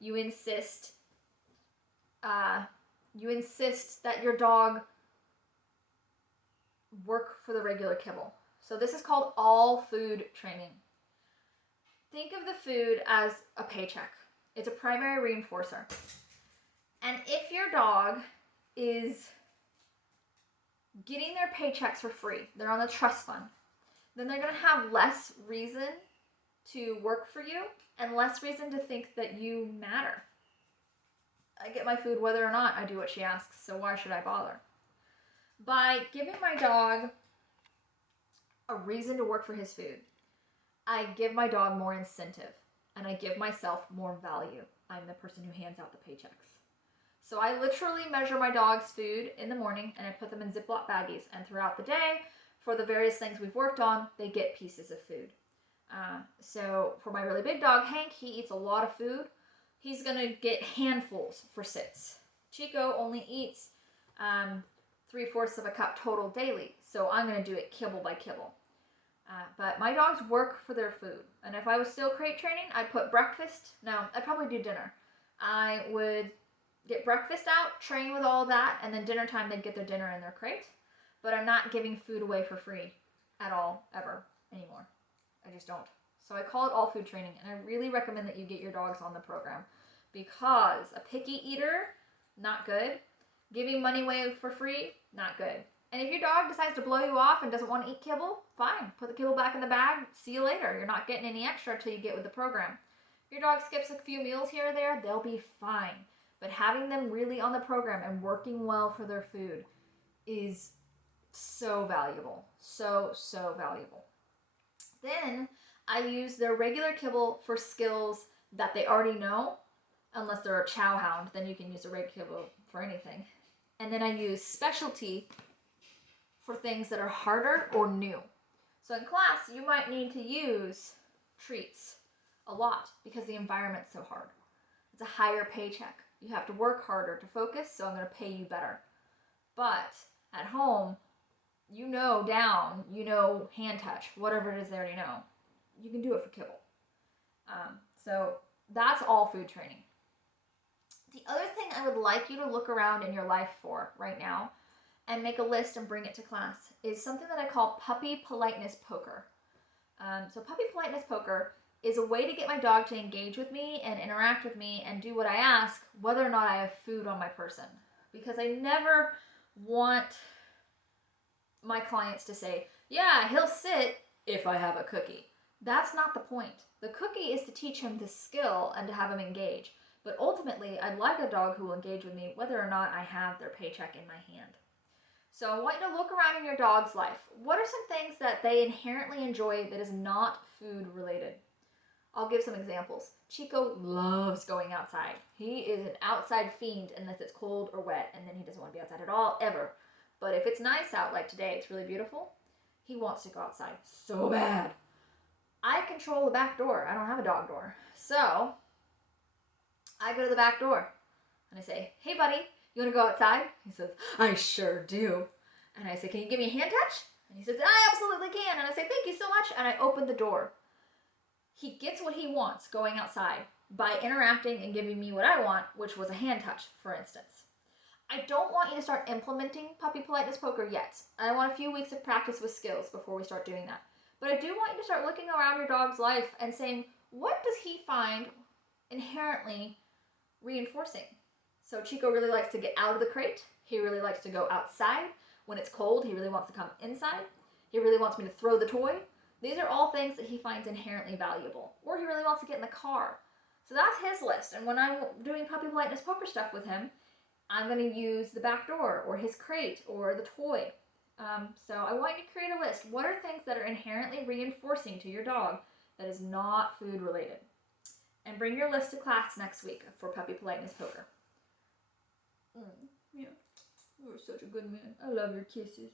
you insist that your dog work for the regular kibble. So this is called all food training. Think of the food as a paycheck. It's a primary reinforcer. And if your dog is getting their paychecks for free, they're on the trust fund, then they're going to have less reason to work for you and less reason to think that you matter. I get my food whether or not I do what she asks, so why should I bother? By giving my dog a reason to work for his food, I give my dog more incentive and I give myself more value. I'm the person who hands out the paychecks. So I literally measure my dog's food in the morning and I put them in Ziploc baggies, and throughout the day, for the various things we've worked on, they get pieces of food. So for my really big dog, Hank, he eats a lot of food. He's gonna get handfuls for sits. Chico only eats 3/4 of a cup total daily, so I'm gonna do it kibble by kibble. But my dogs work for their food, and if I was still crate training, I'd put breakfast. No, I'd probably do dinner. I would get breakfast out, train with all that, and then dinner time they'd get their dinner in their crate. But I'm not giving food away for free at all, ever, anymore. I just don't. So I call it all food training, and I really recommend that you get your dogs on the program, because a picky eater, not good. Giving money away for free, not good. And if your dog decides to blow you off and doesn't want to eat kibble, fine. Put the kibble back in the bag. See you later. You're not getting any extra until you get with the program. If your dog skips a few meals here or there, they'll be fine. But having them really on the program and working well for their food is so valuable. So, so valuable. Then I use their regular kibble for skills that they already know, unless they're a chow hound, then you can use a regular kibble for anything. And then I use specialty for things that are harder or new. So in class, you might need to use treats a lot because the environment's so hard. It's a higher paycheck. You have to work harder to focus, so I'm going to pay you better. But at home, you know down, you know hand touch, whatever it is they already know. You can do it for kibble. So that's all food training. The other thing I would like you to look around in your life for right now and make a list and bring it to class is something that I call puppy politeness poker. So puppy politeness poker is a way to get my dog to engage with me and interact with me and do what I ask, whether or not I have food on my person. Because I never want my clients to say, yeah, he'll sit if I have a cookie. That's not the point. The cookie is to teach him the skill and to have him engage. But ultimately, I'd like a dog who will engage with me whether or not I have their paycheck in my hand. So I want you to look around in your dog's life. What are some things that they inherently enjoy that is not food related? I'll give some examples. Chico loves going outside. He is an outside fiend unless it's cold or wet, and then he doesn't want to be outside at all, ever. But if it's nice out, like today, it's really beautiful, he wants to go outside so bad. I control the back door. I don't have a dog door. So I go to the back door and I say, hey buddy, you want to go outside? He says, I sure do. And I say, can you give me a hand touch? And he says, I absolutely can. And I say, thank you so much. And I open the door. He gets what he wants going outside by interacting and giving me what I want, which was a hand touch, for instance. I don't want you to start implementing puppy politeness poker yet. I want a few weeks of practice with skills before we start doing that. But I do want you to start looking around your dog's life and saying, what does he find inherently reinforcing? So Chico really likes to get out of the crate. He really likes to go outside. When it's cold, he really wants to come inside. He really wants me to throw the toy. These are all things that he finds inherently valuable. Or he really wants to get in the car. So that's his list. And when I'm doing puppy politeness poker stuff with him, I'm going to use the back door or his crate or the toy. So I want you to create a list. What are things that are inherently reinforcing to your dog that is not food related? And bring your list to class next week for puppy politeness poker. Yeah, you're such a good man. I love your kisses.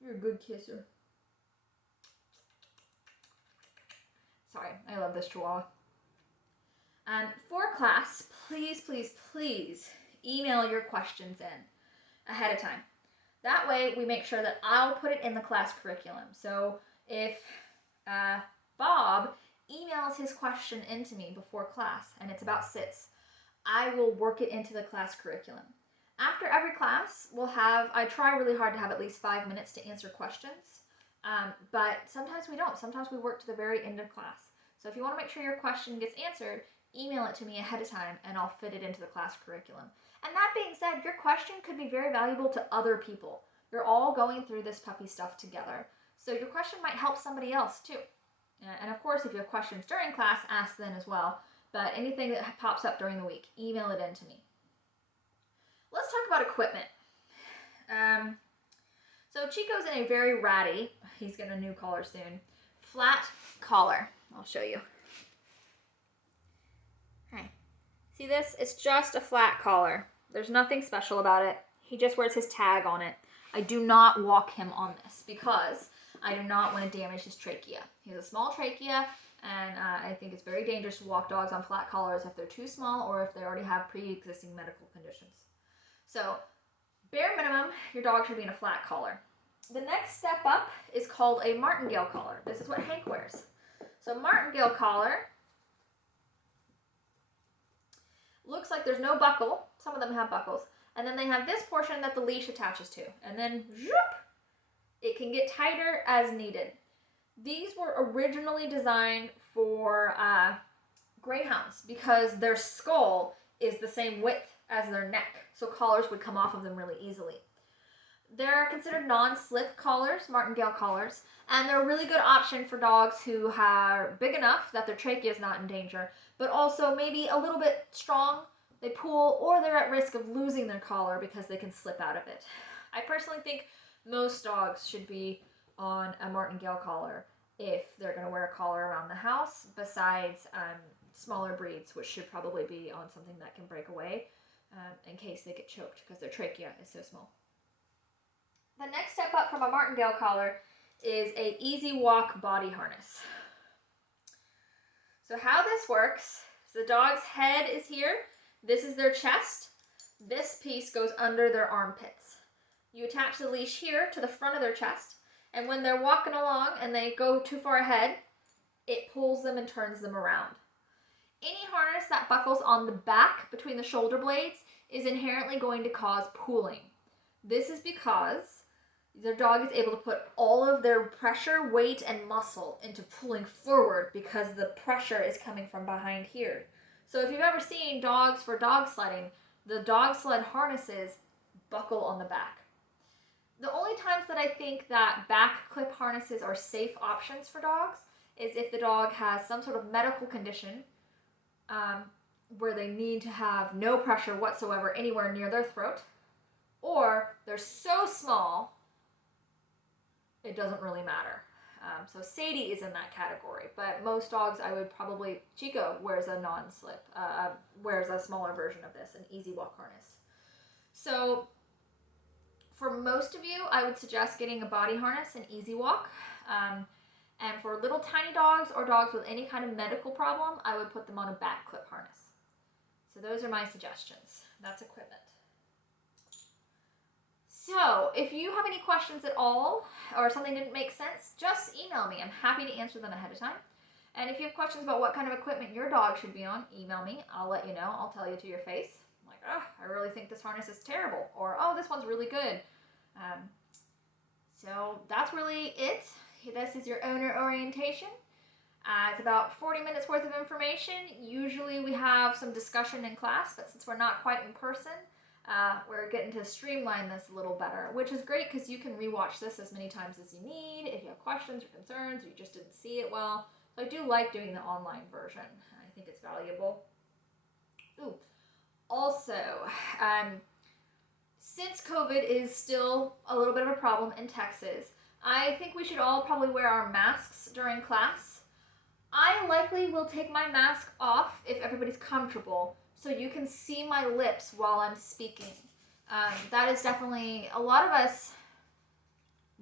You're a good kisser. Sorry, I love this chihuahua. For class, please, please, please email your questions in ahead of time. That way we make sure that I'll put it in the class curriculum. So if Bob emails his question into me before class, and it's about sits, I will work it into the class curriculum. After every class, I try really hard to have at least 5 minutes to answer questions, but sometimes we don't. Sometimes we work to the very end of class. So if you want to make sure your question gets answered, email it to me ahead of time and I'll fit it into the class curriculum. And that being said, your question could be very valuable to other people. You're all going through this puppy stuff together. So your question might help somebody else too. And of course, if you have questions during class, ask then as well. But anything that pops up during the week, email it in to me. Let's talk about equipment. So Chico's in a very ratty, he's getting a new collar soon, flat collar. I'll show you. Okay. See this? It's just a flat collar. There's nothing special about it. He just wears his tag on it. I do not walk him on this because I do not want to damage his trachea. He has a small trachea, and I think it's very dangerous to walk dogs on flat collars if they're too small or if they already have pre-existing medical conditions. So, bare minimum, your dog should be in a flat collar. The next step up is called a martingale collar. This is what Hank wears. So, martingale collar looks like there's no buckle. Some of them have buckles. And then they have this portion that the leash attaches to. And then, zoop, it can get tighter as needed. These were originally designed for greyhounds because their skull is the same width as their neck. So collars would come off of them really easily. They're considered non-slip collars, martingale collars, and they're a really good option for dogs who are big enough that their trachea is not in danger, but also maybe a little bit strong, they pull, or they're at risk of losing their collar because they can slip out of it. I personally think most dogs should be on a martingale collar if they're going to wear a collar around the house, besides smaller breeds, which should probably be on something that can break away in case they get choked because their trachea is so small. The next step up from a martingale collar is a Easy Walk body harness. So how this works, so the dog's head is here, this is their chest, this piece goes under their armpits. You attach the leash here to the front of their chest, and when they're walking along and they go too far ahead, it pulls them and turns them around. Any harness that buckles on the back between the shoulder blades is inherently going to cause pulling. This is because their dog is able to put all of their pressure, weight, and muscle into pulling forward because the pressure is coming from behind here. So if you've ever seen dogs for dog sledding, the dog sled harnesses buckle on the back. The only times that I think that back clip harnesses are safe options for dogs is if the dog has some sort of medical condition where they need to have no pressure whatsoever anywhere near their throat, or they're so small it doesn't really matter. So Sadie is in that category, but most dogs Chico wears a non-slip, wears a smaller version of this, an Easy Walk harness. So for most of you, I would suggest getting a body harness, an Easy Walk. And for little tiny dogs or dogs with any kind of medical problem, I would put them on a back clip harness. So those are my suggestions. That's equipment. So if you have any questions at all or something didn't make sense, just email me. I'm happy to answer them ahead of time. And if you have questions about what kind of equipment your dog should be on, email me. I'll let you know. I'll tell you to your face. I'm like, oh, I really think this harness is terrible. Or, oh, this one's really good. So that's really it. This is your owner orientation. It's about 40 minutes worth of information. Usually we have some discussion in class, but since we're not quite in person, we're getting to streamline this a little better, which is great because you can rewatch this as many times as you need if you have questions or concerns or you just didn't see it well. So I do like doing the online version. I think it's valuable. Ooh, also, since COVID is still a little bit of a problem in Texas, I think we should all probably wear our masks during class. I likely will take my mask off if everybody's comfortable, so you can see my lips while I'm speaking. That is definitely, a lot of us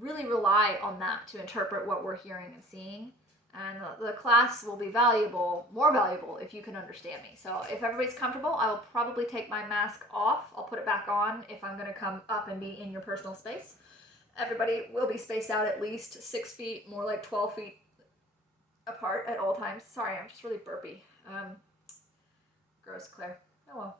really rely on that to interpret what we're hearing and seeing. And the class will be more valuable if you can understand me. So if everybody's comfortable, I will probably take my mask off. I'll put it back on if I'm going to come up and be in your personal space. Everybody will be spaced out at least 6 feet, more like 12 feet apart at all times. Sorry, I'm just really burpy. Gross, Claire. Oh well.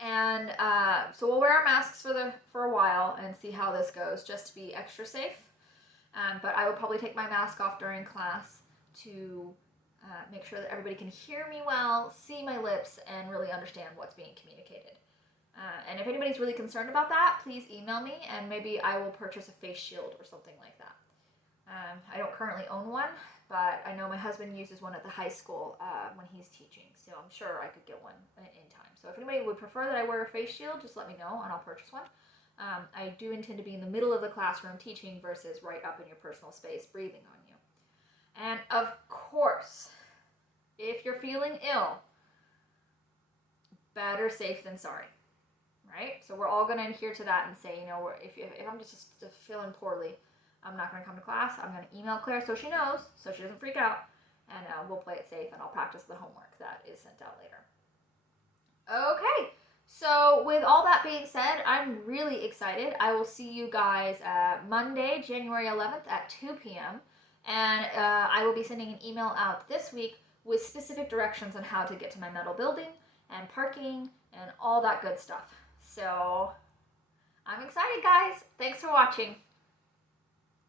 And so we'll wear our masks for a while and see how this goes, just to be extra safe. But I will probably take my mask off during class to make sure that everybody can hear me well, see my lips, and really understand what's being communicated. And if anybody's really concerned about that, please email me, and maybe I will purchase a face shield or something like that. I don't currently own one, but I know my husband uses one at the high school when he's teaching, so I'm sure I could get one in time. So if anybody would prefer that I wear a face shield, just let me know and I'll purchase one. I do intend to be in the middle of the classroom teaching versus right up in your personal space breathing on you. And of course, if you're feeling ill, better safe than sorry, right? So we're all going to adhere to that and say, you know, if I'm just feeling poorly, I'm not going to come to class. I'm going to email Claire so she knows, so she doesn't freak out, and we'll play it safe, and I'll practice the homework that is sent out later. Okay, so with all that being said, I'm really excited. I will see you guys Monday, January 11th at 2 p.m., and I will be sending an email out this week with specific directions on how to get to my metal building and parking and all that good stuff. So I'm excited, guys. Thanks for watching.